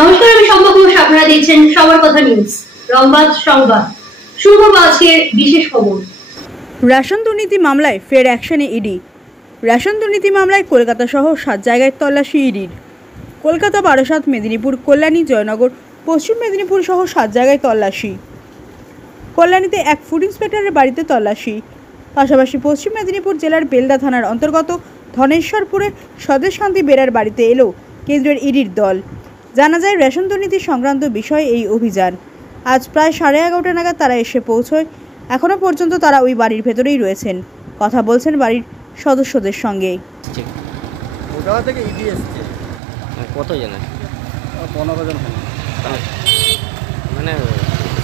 নমস্কার, আমি শম্পা ঘোষ। আপনারা দেখছেন সবার কথা নিউজ, রংবাদ সংবাদ। শুরু করব আজকের বিশেষ খবর। রেশন দুর্নীতি মামলায় ফের অ্যাকশনে ইডি। রেশন দুর্নীতি মামলায় কলকাতা সহ 7 জায়গায় তল্লাশি ইডির। কলকাতা, বারাসাত, মেদিনীপুর, কল্যাণী, জয়নগর, পশ্চিম মেদিনীপুর সহ 7 জায়গায় তল্লাশি। কল্যাণীতে এক ফুড ইন্সপেক্টরের বাড়িতে তল্লাশি। পাশাপাশি পশ্চিম মেদিনীপুর জেলার বেলদা থানার অন্তর্গত ধনেশ্বরপুরের স্বদেশকান্তি বেরার বাড়িতে এলো কেন্দ্রের ইডির দল। জানা যায়, রেশন দুর্নীতি সংক্রান্ত বিষয়ে এই অভিযান। আজ প্রায় 11:30 নাগাদ তারা এসে পৌঁছয়। এখনো পর্যন্ত তারা ওই বাড়ির ভেতরেই রয়েছেন, কথা বলছেন বাড়ির সদস্যদের সঙ্গে। কলকাতা থেকে ইডি এসছে। কতজন আছে? 15 জন। মানে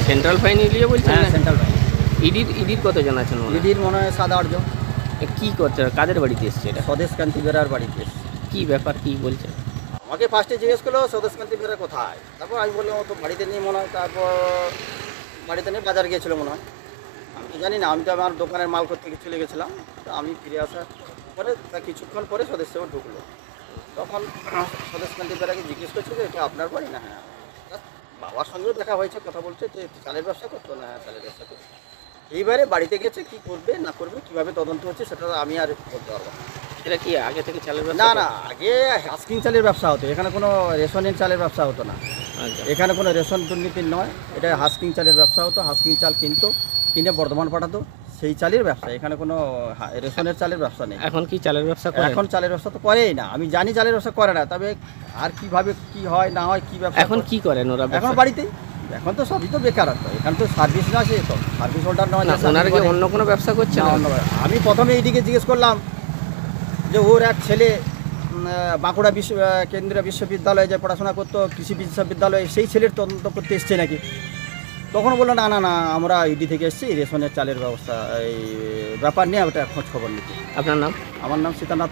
সেন্ট্রাল ফাইন ইডিয়ে বলছেন? হ্যাঁ, সেন্ট্রাল ফাইন। ইডির কতজন আছেন? ইডির মনে হয় 7-8 জন। কী করছে? কাদের বাড়িতে এসছে এটা? স্বদেশকান্তি বেরার বাড়িতে এসছে। কী ব্যাপার, কী বলছে? আমাকে ফার্স্টে জিজ্ঞেস করলো স্বদেশকান্তি বেরা কোথায়। তারপর আমি বললাম ও তো বাড়িতে নেই মনে হয়। তারপর বাড়িতে নিয়ে বাজার গিয়েছিলো মনে হয়। আমি তো জানি না, আমি তো আমার দোকানের মাল করতে চলে গেছিলাম। তো আমি ফিরে আসার পরে তা কিছুক্ষণ পরে সদস্য ঢুকলো। তখন স্বদেশকান্তি বেরাকে জিজ্ঞেস করছে যে এটা আপনার বাড়ি? না, হ্যাঁ। বাবার সঙ্গেও দেখা হয়েছে, কথা বলছে যে চালের ব্যবসা করতো। না, হ্যাঁ, চালের ব্যবসা করতো। এইবারে বাড়িতে গেছে, কি করবে না করবে, কীভাবে তদন্ত হচ্ছে সেটা আমি আর বলতে পারবো না। এটা কি আগে থেকে চালের ব্যবসা? না না, আগে হাস্কিং চালের ব্যবসা হতো, এখানে কোনো রেশনের চালের ব্যবসা হতো না। আচ্ছা, এখানে কোনো রেশন দুর্নীতি নয়, এটা হাস্কিং চালের ব্যবসা হতো। হাস্কিং চাল কিনে বর্ধমান পাঠাতো, সেই চালের ব্যবসা। এখানে কোনো রেশনের চালের ব্যবসা নেই। এখন কি চালের ব্যবসা করে? এখন চালের ব্যবসা তো করেই না, আমি জানি চালের ব্যবসা করে না। তবে আর কিভাবে কি হয় না হয়, কি ব্যবসা এখন কি করেন ওরা? এখন বাড়িতেই, এখন তো সবই তো বেকারত্ব। এখানে তো সার্ভিস না, সে তো সার্ভিস হোল্ডার নয়। ওনারা কি অন্য কোনো ব্যবসা করছে না? আমি প্রথমে এইদিকে জিজ্ঞেস করলাম যে ওর এক ছেলে বাঁকুড়া কেন্দ্রীয় বিশ্ববিদ্যালয়ে যে পড়াশোনা করতো, কৃষি বিশ্ববিদ্যালয়ে, সেই ছেলের তদন্ত করতে এসছে নাকি। তখন বললো না না না, আমরা ইডি থেকে এসেছি, রেশনের চালের ব্যবস্থা এই ব্যাপার নিয়ে ওটা খোঁজ খবর নিতে। আপনার নাম? আমার নাম সীতানাথ।